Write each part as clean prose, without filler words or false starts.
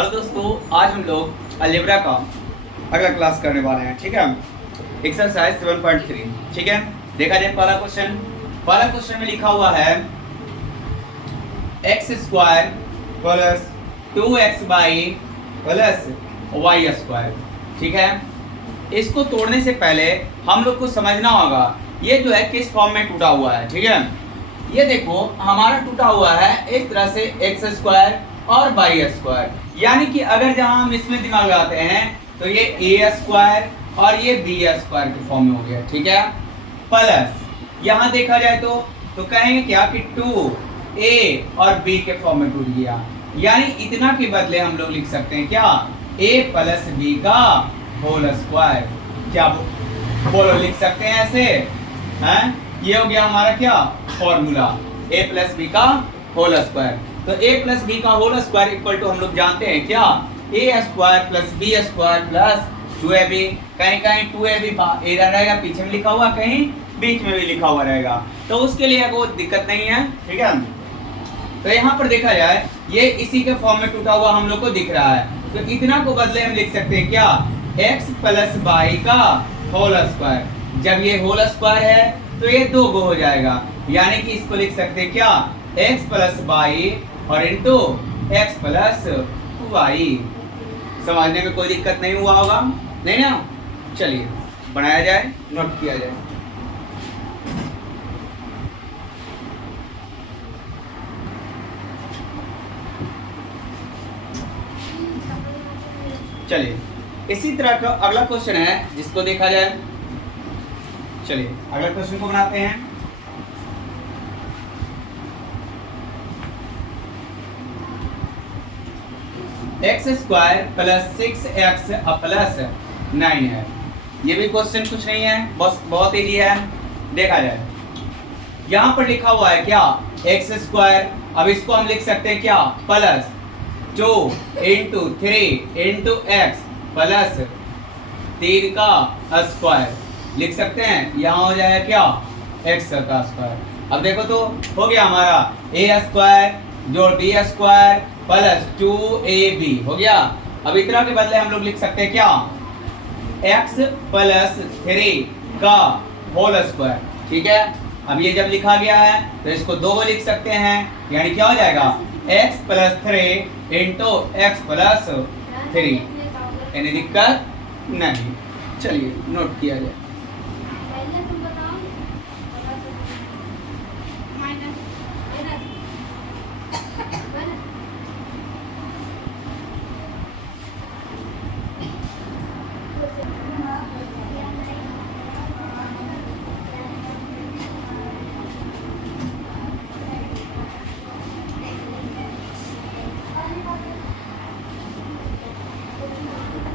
Hello दोस्तों, आज हम लोग अलजेब्रा का अगला क्लास करने वाले हैं। ठीक है, एक्सरसाइज 7.3। ठीक है, देखा जाए पहला क्वेश्चन में लिखा हुआ है x square plus 2x y plus y square. ठीक है, इसको तोड़ने से पहले हम लोग को समझना होगा ये जो है किस फॉर्म में टूटा हुआ है। ठीक है, ये देखो हमारा टूटा हुआ है इस तरह से एक्स स्क्वायर और बाई स्क्वायर, यानी कि अगर जहां हम इसमें दिमाग लगाते हैं तो ये ए स्क्वायर और ये बी स्क्वायर के फॉर्म में हो गया। ठीक है, प्लस यहाँ देखा जाए तो कहेंगे क्या कि 2a और b के फॉर्म में टूट गया, यानी इतना के बदले हम लोग लिख सकते हैं क्या a प्लस बी का होल स्क्वायर। क्या बोलो, लिख सकते हैं ऐसे हैं? ये हो गया हमारा क्या फॉर्मूला, a प्लस बी का होल स्क्वायर। तो a प्लस बी का होल स्क्वायर इक्वल टू हम लोग जानते हैं क्या a square plus b square plus 2ab। कहीं कहीं 2ab इधर रहेगा पीछे में लिखा हुआ, कहीं बीच में भी लिखा हुआ रहेगा, तो उसके लिए कोई दिक्कत नहीं है। ठीक है, तो यहाँ पर देखा जाए ये इसी के फॉर्म में टूटा हुआ हम लोग को दिख रहा है, तो इतना को बदले हम लिख सकते हैं क्या x प्लस बाई का होल स्क्वायर। जब ये होल स्क्वायर है तो ये 2 गो हो जाएगा, यानी कि इसको लिख सकते हैं क्या x प्लस बाई और इंटू एक्स प्लस वाई। समझने में कोई दिक्कत नहीं हुआ होगा, नहीं ना? चलिए बनाया जाए, नोट किया जाए। चलिए इसी तरह का अगला क्वेश्चन है जिसको देखा जाए। चलिए अगला क्वेश्चन को बनाते हैं। X square plus 6x plus 9 है। ये भी क्वेश्चन कुछ नहीं है, बस बहुत इजी है। देखा जाए यहाँ पर लिखा हुआ है क्या एक्स स्क्वायर, अब इसको हम लिख सकते हैं क्या plus 2 into 3 into x plus 3 का स्क्वायर लिख सकते हैं। यहाँ हो जाएगा क्या एक्स का स्क्वायर। अब देखो तो हो गया हमारा ए स्क्वायर जोड़ बी स्क्वायर प्लस 2ab हो गया। अब इतना के बदले हम लोग लिख सकते हैं क्या x प्लस 3 का होल स्क्वायर। ठीक है, अब ये जब लिखा गया है तो इसको 2 लिख सकते हैं, यानी क्या हो जाएगा x plus 3 into x plus 3। यानी दिक्कत नहीं। चलिए नोट किया जाए।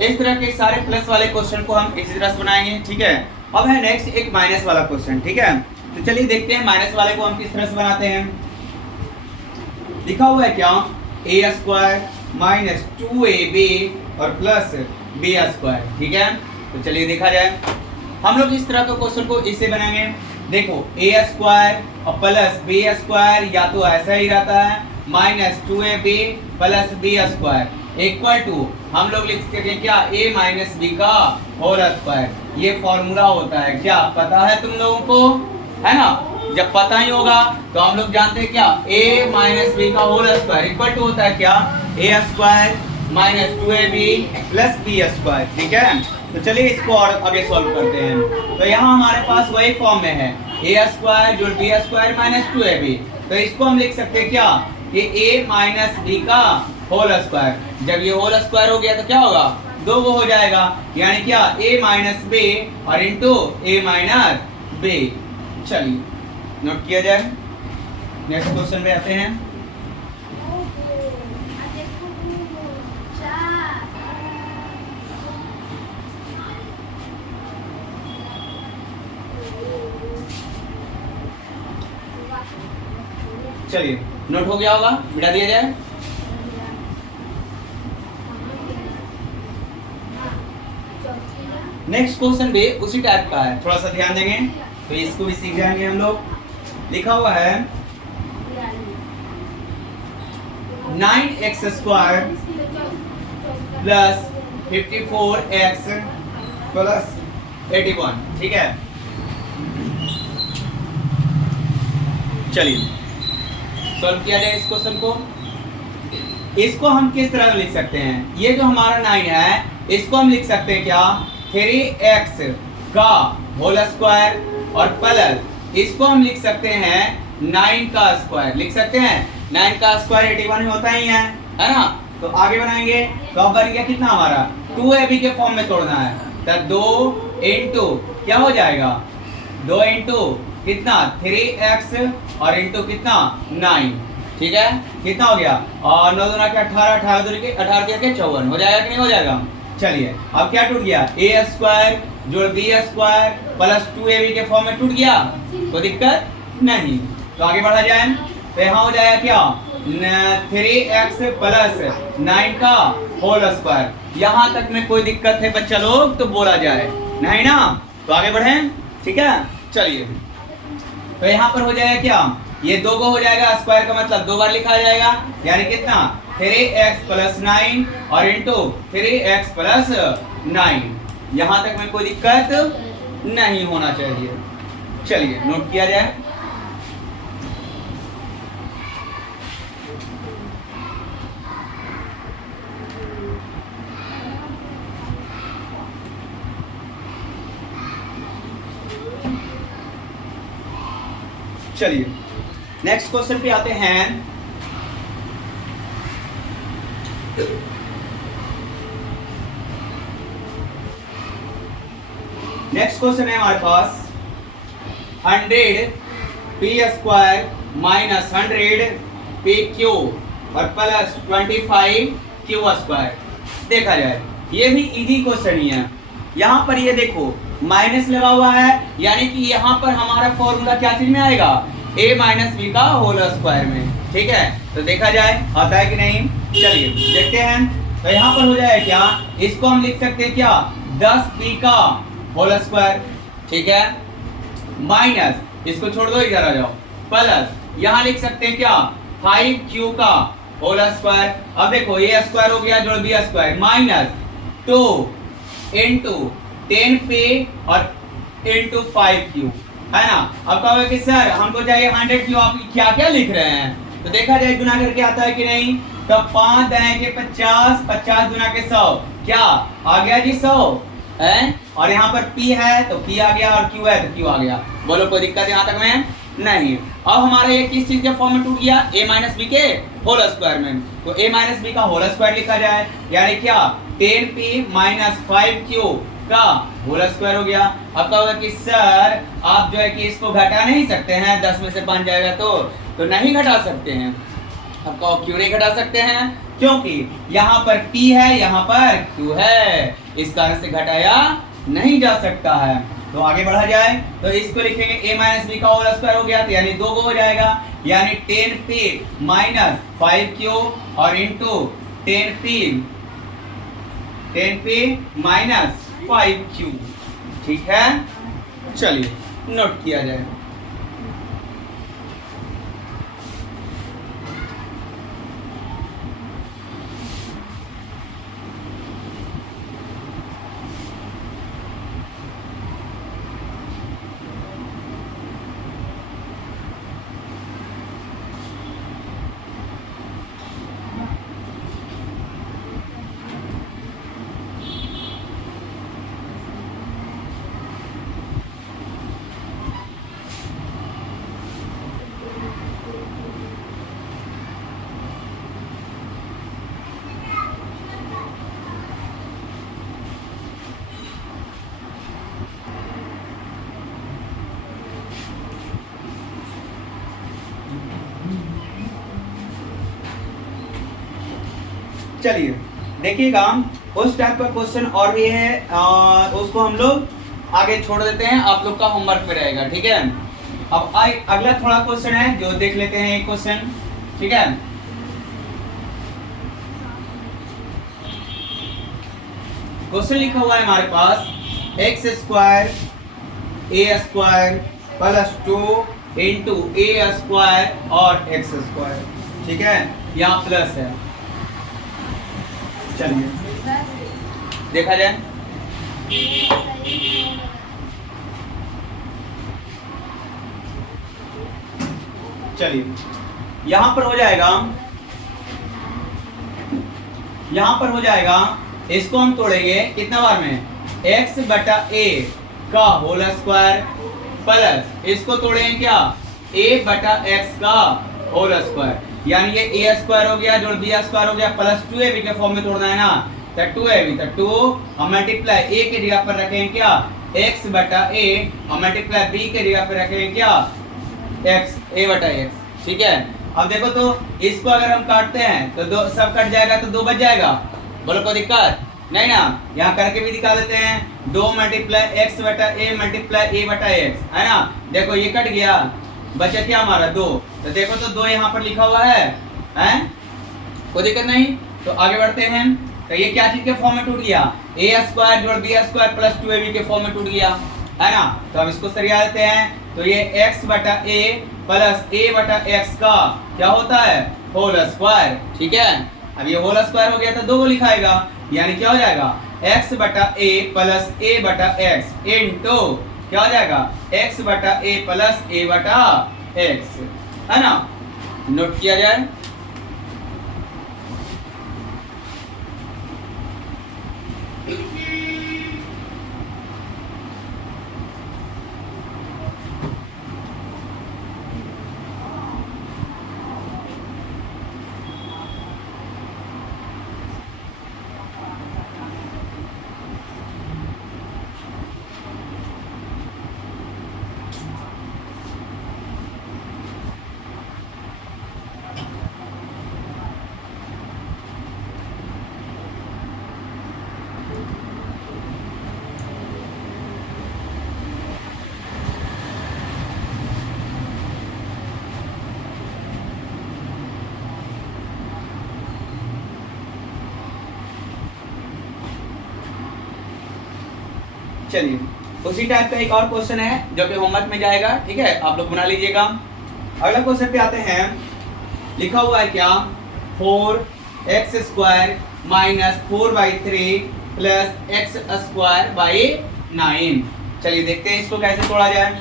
इस तरह के सारे प्लस वाले क्वेश्चन को हम इसी तरह से बनाएंगे। ठीक है, अब है नेक्स्ट एक माइनस वाला क्वेश्चन। ठीक है, तो चलिए देखते हैं माइनस वाले को हम किस तरह से बनाते हैं। लिखा हुआ है क्या ए स्क्वायर माइनस 2ab और प्लस बी स्क्वायर। ठीक है, तो चलिए देखा जाए हम लोग इस तरह के क्वेश्चन को इससे बनाएंगे। देखो ए स्क्वायर और प्लस बी स्क्वायर या तो ऐसा ही रहता है minus 2ab plus b square equal to हम लोग लिख सकते हैं क्या a माइनस बी का होल स्क्वायर। ये फॉर्मूला होता है, क्या पता है तुम लोगों को, है ना? जब पता ही होगा तो हम लोग जानते हैं क्या a माइनस बी का होल स्क्वायर इक्वल टू होता है क्या a square minus 2ab plus b square. ठीक है, तो चलिए इसको और आगे सॉल्व करते हैं। तो यहाँ हमारे पास वही फॉर्म में है a स्क्वायर जोड़ बी स्क्वायर माइनस 2ab, तो इसको हम लिख सकते हैं क्या कि a माइनस बी का होल स्क्वायर। जब ये होल स्क्वायर हो गया तो क्या होगा 2 गो हो जाएगा, यानी क्या a माइनस बी और इंटू a माइनस बी। चलिए नोट किया जाए। नेक्स्ट क्वेश्चन में आते हैं। चलिए नोट हो गया होगा, मिटा दिया जाए। नेक्स्ट क्वेश्चन भी उसी टाइप का है, थोड़ा सा ध्यान देंगे तो इसको भी सीख जाएंगे हम लोग। लिखा हुआ है 9x² प्लस 54x प्लस 81, ठीक है। चलिए सॉल्व किया जाए इस क्वेश्चन को। इसको हम किस तरह लिख सकते हैं, ये जो हमारा 9 है इसको हम लिख सकते हैं क्या, 3x का होल स्क्वायर और प्लस इसको हम लिख सकते हैं 9 का स्क्वायर, लिख सकते हैं 9 का स्क्वायर 81 होता ही है ना। तो आगे बनाएंगे तो अब बन गया कितना हमारा 2ab के फॉर्म में तोड़ना है, तो 2 इंटू क्या हो जाएगा, 2 इंटू कितना 3x और इंटू कितना 9, ठीक है। कितना हो गया, और 9 दूना के 18, 18 दूनी के 18 के 54 हो जाएगा कि नहीं हो जाएगा। चलिए अब क्या टूट गया, a स्क्वायर जोड़ b स्क्वायर प्लस 2ab के फॉर्म में टूट गया, कोई दिक्कत नहीं। तो आगे बढ़ा जाए तो यहाँ हो जाएगा क्या 3x प्लस 9 का होल स्क्वायर। यहाँ तक में कोई दिक्कत है बच्चा लोग तो बोला जाए, नहीं ना। तो आगे बढ़ें, ठीक है। चलिए तो यहाँ पर हो जाएगा क्या, ये 2 को हो जाएगा, स्क्वायर का मतलब 2 बार लिखा जाएगा, यानी कितना 3x प्लस 9 और इंटू 3x प्लस 9। यहाँ तक में कोई दिक्कत नहीं होना चाहिए। चलिए नोट किया जाए। चलिए नेक्स्ट क्वेश्चन पे आते हैं। नेक्स्ट क्वेश्चन है हमारे पास 100p स्क्वायर माइनस 100p और प्लस 25q स्क्वायर। देखा जाए ये भी इजी क्वेश्चन ही है। यहाँ पर ये देखो माइनस लगा हुआ है, यानी कि यहाँ पर हमारा फॉर्मूला क्या चीज में आएगा, a माइनस बी का होल स्क्वायर में, ठीक है। तो देखा जाए आता है कि नहीं, चलिए देखते हैं। तो यहाँ पर हो जाए क्या, इसको हम लिख सकते हैं क्या 10p का होल स्क्वायर, ठीक है, माइनस इसको छोड़ दो इधर आ जाओ, प्लस यहाँ लिख सकते हैं क्या 5q का होल स्क्वायर। अब देखो ये स्क्वायर हो गया जोड़ B square minus 2 into 10p और इंटू 5q, है ना। अब कहोगे कि सर हमको चाहिए 100q, आप क्या क्या लिख रहे हैं। तो देखा जाए गुना करके आता है कि नहीं, तो 5 दाएं के 50, 50 गुना के 100, क्या आ गया जी 100 है। और यहाँ पर p है तो p आ गया और q है तो q आ गया। बोलो कोई दिक्कत यहाँ तक में नहीं। अब हमारा ये किस चीज के फॉर्म में टूट गया, a माइनस बी के होल स्क्वायर में। तो a माइनस बी का होल स्क्वायर लिखा जाए, यानी क्या 10p माइनस 5q का होल स्क्वायर हो गया। अब कहोगे कि सर आप जो है कि इसको घटा नहीं सकते हैं, 10 में से 5 जाएगा तो नहीं घटा सकते हैं। अब कहो क्यों नहीं घटा सकते हैं, क्योंकि यहाँ पर p है यहाँ पर q है, इस कारण से घटाया नहीं जा सकता है। तो आगे बढ़ा जाए तो इसको लिखेंगे a माइनस बी का होल स्क्वायर हो गया, तो यानी 2 को हो जाएगा, यानी 10p माइनस 5q और इंटू 10p माइनस 5q, ठीक है। चलिए नोट किया जाए। चलिए देखिएगा उस टाइप का क्वेश्चन और भी है, उसको हम लोग आगे छोड़ देते हैं, आप लोग का होमवर्क में रहेगा, ठीक है। अब अगला थोड़ा क्वेश्चन है जो देख लेते हैं एक क्वेश्चन, ठीक है। क्वेश्चन लिखा हुआ है हमारे पास एक्स स्क्वायर ए स्क्वायर प्लस 2 इंटू ए स्क्वायर और एक्स स्क्वायर, ठीक है, यहाँ प्लस है। चलिए देखा जाए। चलिए यहां पर हो जाएगा, यहां पर हो जाएगा, इसको हम तोड़ेंगे कितना बार में, x बटा a का होल स्क्वायर प्लस इसको तोड़ेंगे क्या, a बटा x का होल स्क्वायर, यानी ये a स्क्वायर हो गया जोड़ b स्क्वायर हो गया प्लस 2ab के फॉर्म में तोड़ना है ना, तो 2ab तो 2 हम मल्टीप्लाई a के जगह पर रखेंगे क्या, x बटा a और मल्टीप्लाई b के जगह पर रखेंगे क्या, x a बटा x। ठीक है, अब देखो तो इसको अगर हम काटते हैं तो दो सब कट जाएगा तो 2 बच जाएगा, बोलो कोई दिक्कत नहीं ना, यहाँ करके भी दिखा देते हैं, 2 मल्टीप्लाई x बटा a मल्टीप्लाई a बटा x है ना, देखो ये कट गया, बचा क्या हमारा 2, तो देखो तो 2 यहाँ पर लिखा हुआ है, कोई दिक्कत नहीं। तो आगे बढ़ते हैं, तो ये क्या चीज के फॉर्म में टूट गया, a स्क्वायर जोड़ b स्क्वायर प्लस 2ab के फॉर्म में टूट गया है ना, तो हम इसको सरिया देते हैं, तो ये x बटा a प्लस a बटा x का क्या होता है, होल स्क्वायर। ठीक है, अब ये होल स्क्वायर हो गया तो 2 को लिखाएगा, यानी क्या हो जाएगा, x बटा a प्लस a बटा x इनटू क्या हो जाएगा, x बटा a प्लस a बटा x है ना, नोट किया जाए। चलिए उसी टाइप का एक और क्वेश्चन है जो कि होमवर्क में जाएगा, ठीक है, आप लोग बना लीजिएगा। अगला क्वेश्चन पे आते हैं, लिखा हुआ है क्या, 4x square minus 4/3 plus x square by 9। चलिए देखते हैं इसको कैसे तोड़ा जाए।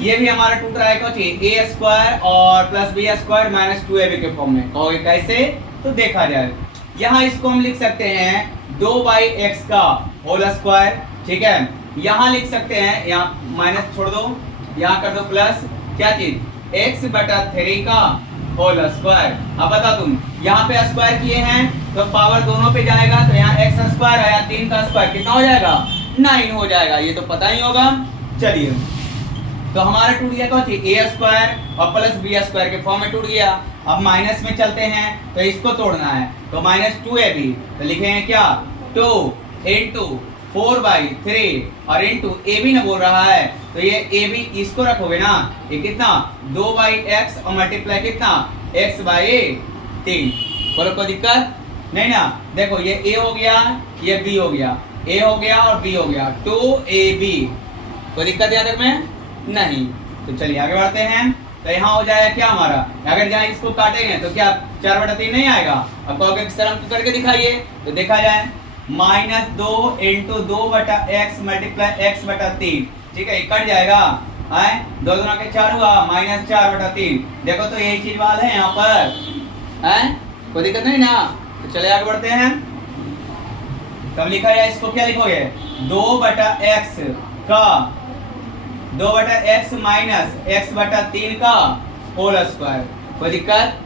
ये भी हमारा टूट रहा है क्या, a स्क्वायर और plus b square minus 2ab के फॉर्म में, कहोगे कैसे, तो देखा जाए। यहाँ इसको हम लिख सकते हैं 2/x का होल स्क्वायर, ठीक है, यहाँ लिख सकते हैं, यहाँ माइनस छोड़ दो, यहाँ कर दो प्लस क्या चीज, x बटा 3 का होल स्क्वायर। अब बताओ तुम यहाँ पे स्क्वायर किए हैं तो पावर दोनों पे जाएगा, तो यहाँ x स्क्वायर आया 3 का स्क्वायर कितना हो जाएगा, 9 हो जाएगा, ये तो पता ही होगा। चलिए तो हमारा टूट गया कौन सी, a स्क्वायर और प्लस b स्क्वायर के फॉर्म में टूट गया। अब माइनस में चलते हैं तो इसको तोड़ना है, तो माइनस 2ab, तो लिखेंगे क्या, 2 इंटू 4/3 और इंटू ए बी ना बोल रहा है, तो ये ए बी इसको रखोगे ना, ये कितना 2/x और मल्टीप्लाई कितना x/3, बोलो कोई दिक्कत नहीं ना। देखो ये a हो गया, ये b हो गया, a हो गया और b हो गया, 2ab, कोई दिक्कत यहाँ तक में नहीं। तो चलिए आगे बढ़ते हैं, तो यहाँ हो जाएगा क्या हमारा, अगर जहाँ इसको काटेंगे तो क्या 4/3 नहीं आएगा, अब कहोगे सर हमको करके दिखाइए, तो देखा जाए, -2 इंटू 2/x मल्टीप्लाई x/3, ठीक है, ये कट जाएगा, है 2 दूना के 4 हुआ, -4/3। देखो तो यही चीज वाला है यहाँ पर, है कोई दिक्कत नहीं ना। तो चले आगे बढ़ते हैं, तब लिखा जाए, इसको क्या लिखोगे, 2/x का 2/x माइनस x/3 का होल स्क्वायर, कोई दिक्कत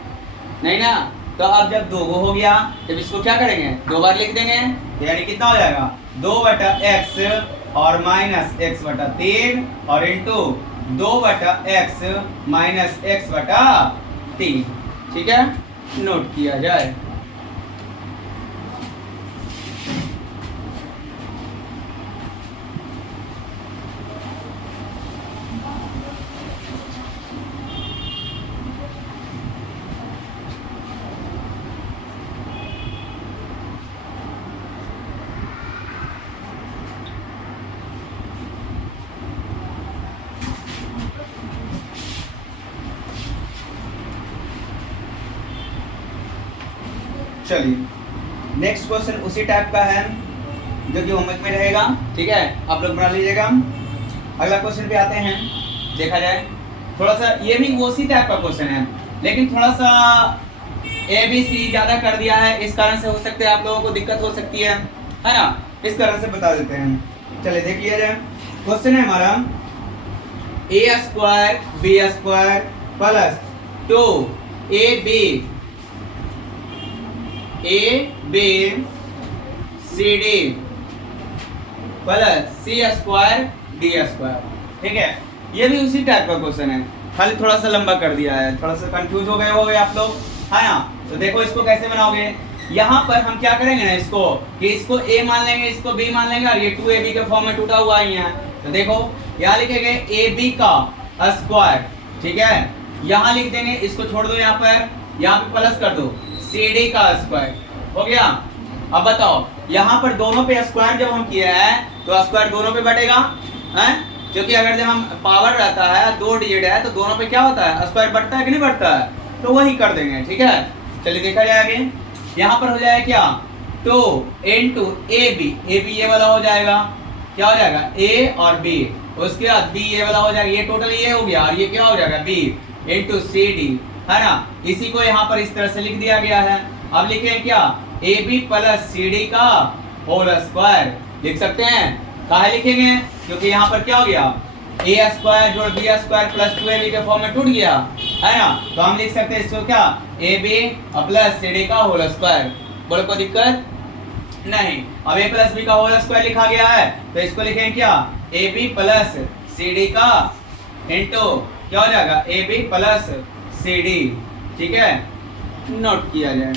नहीं ना। तो अब जब 2 हो गया जब इसको क्या करेंगे, 2 बार लिख देंगे, यानी कितना हो जाएगा 2/x और माइनस x/3 और इंटू 2/x माइनस x/3, ठीक है, नोट किया जाए। चलिए नेक्स्ट क्वेश्चन उसी टाइप का है, जो कि होमवर्क में रहेगा, ठीक है, आप लोग बना लीजिएगा। अगला क्वेश्चन पे आते हैं, देखा जाए थोड़ा सा ये भी उसी टाइप का क्वेश्चन है, लेकिन थोड़ा सा ABC ज्यादा कर दिया है, इस कारण से हो सकता है आप लोगों को दिक्कत हो सकती है ना, इस कारण से बता देते हैं। चलिए देख लिया जाए। क्वेश्चन है हमारा A² B² plus 2AB CD plus C² D²। ठीक है, ये भी उसी टाइप का क्वेश्चन है, खाली थोड़ा सा लंबा कर दिया है, थोड़ा सा कंफ्यूज हो गए होंगे आप लोग, है ना। तो देखो इसको कैसे बनाओगे, यहाँ पर हम क्या करेंगे ना, इसको कि इसको A मान लेंगे, इसको B मान लेंगे, और ये 2AB के फॉर्म में टूटा हुआ ही है। तो देखो यहाँ लिखेंगे AB का स्क्वायर, ठीक है, यहाँ लिख देंगे, इसको छोड़ दो यहाँ पे प्लस कर दो CD का स्क्वायर, हो गया। अब बताओ यहाँ पर दोनों पे स्क्वायर जब हम किए हैं तो स्क्वायर दोनों पे बटेगा, हैं, क्योंकि अगर जब हम पावर रहता है 2 डिजिट है तो दोनों पे क्या होता है, स्क्वायर बढ़ता है कि नहीं बढ़ता है, तो वही कर देंगे, ठीक है। चलिए देखा जाए आगे, यहाँ पर हो जाएगा क्या, 2 into AB, AB ये वाला हो जाएगा, क्या हो जाएगा A और B, उसके बाद B ये वाला हो जाएगा, ये टोटल ये हो गया, और ये क्या हो जाएगा B into CD, है ना। इसी को यहाँ पर इस तरह से लिख दिया गया है। अब लिखें क्या, AB प्लस CD का होल स्क्वायर लिख सकते हैं, काहे लिखेंगे, क्योंकि यहाँ पर क्या हो गया, A² जोड़ B² प्लस 2AB के फॉर्म में टूट गया, है ना। तो हम लिख सकते हैं इसको क्या, AB प्लस CD का होल स्क्वायर। बोलो कोई दिक्कत नहीं। अब A प्लस B का होल स्क्वायर लिखा गया है, तो इसको लिखेंगे क्या, AB प्लस CD का इंटू क्या हो जाएगा, AB प्लस CD, ठीक है, नोट किया जाए।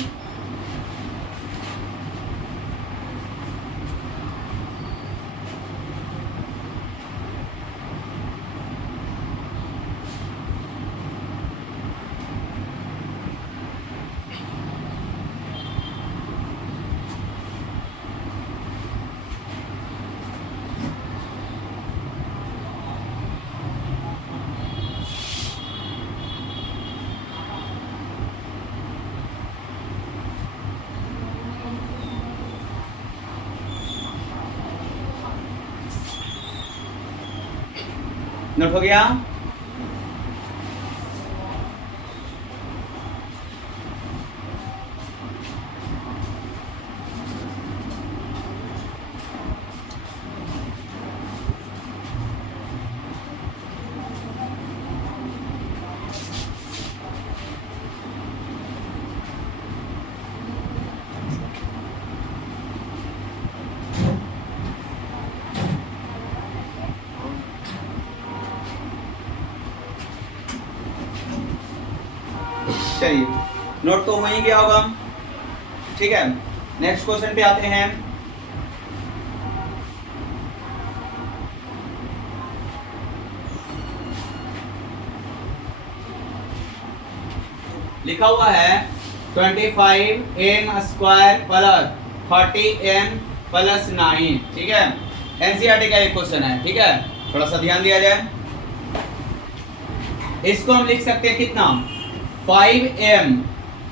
नोट हो गया। चलिए नोट तो हो ही गया होगा, ठीक है। नेक्स्ट क्वेश्चन पे आते हैं। लिखा हुआ है 25m² प्लस 30m प्लस 9, ठीक है, एनसीईआरटी का एक क्वेश्चन है, ठीक है, थोड़ा सा ध्यान दिया जाए। इसको हम लिख सकते हैं कितना, 5m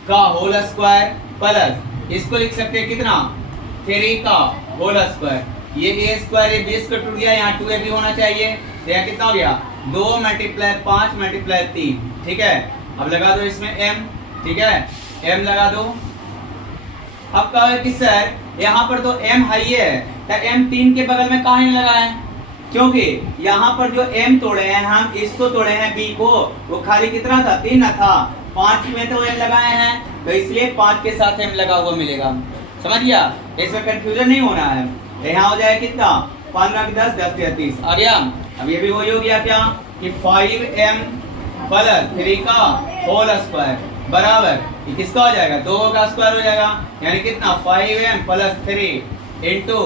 का होल स्क्वायर प्लस इसको लिख सकते हैं कितना, 3 का होल स्क्वायर। ये A² ये B² टूट गया, यहाँ 2AB होना चाहिए, तो यहाँ कितना हो गया, 2 × 5 × 3, ठीक है। अब लगा दो इसमें m, ठीक है, m लगा दो। अब कहा कि सर यहाँ पर तो m हाई है, तो m 3 के बगल में काहे नहीं लगा है, क्योंकि यहाँ पर जो m तोड़े हैं हम, इसको तोड़े हैं b को, वो खाली कितना था, 3 था, 5 में तो m लगाए हैं, तो इसलिए 5 के साथ m लगा हुआ मिलेगा, समझ गया। इसमें कंफ्यूजन नहीं होना है। यहाँ हो जाए कितना, 15 की 10 10 के 30 आ गया। अब ये भी वही हो गया क्या, कि 5m प्लस 3 का होल स्क्वायर बराबर ये किसका हो जाएगा, 2 का स्क्वायर हो जाएगा, यानी कितना, 5m plus 3 into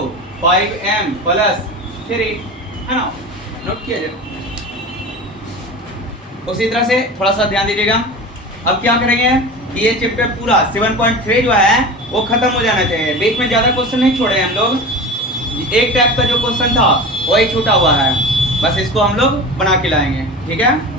5m plus 3, है ना। नोट किया जाए। उसी तरह से थोड़ा सा ध्यान दीजिएगा। अब क्या करेंगे कि ये चैप्टर पूरा 7.3 जो है वो खत्म हो जाना चाहिए, बीच में ज्यादा क्वेश्चन नहीं छोड़े हम लोग, एक टाइप का जो क्वेश्चन था वही छूटा हुआ है, बस इसको हम लोग बना के लाएंगे, ठीक है।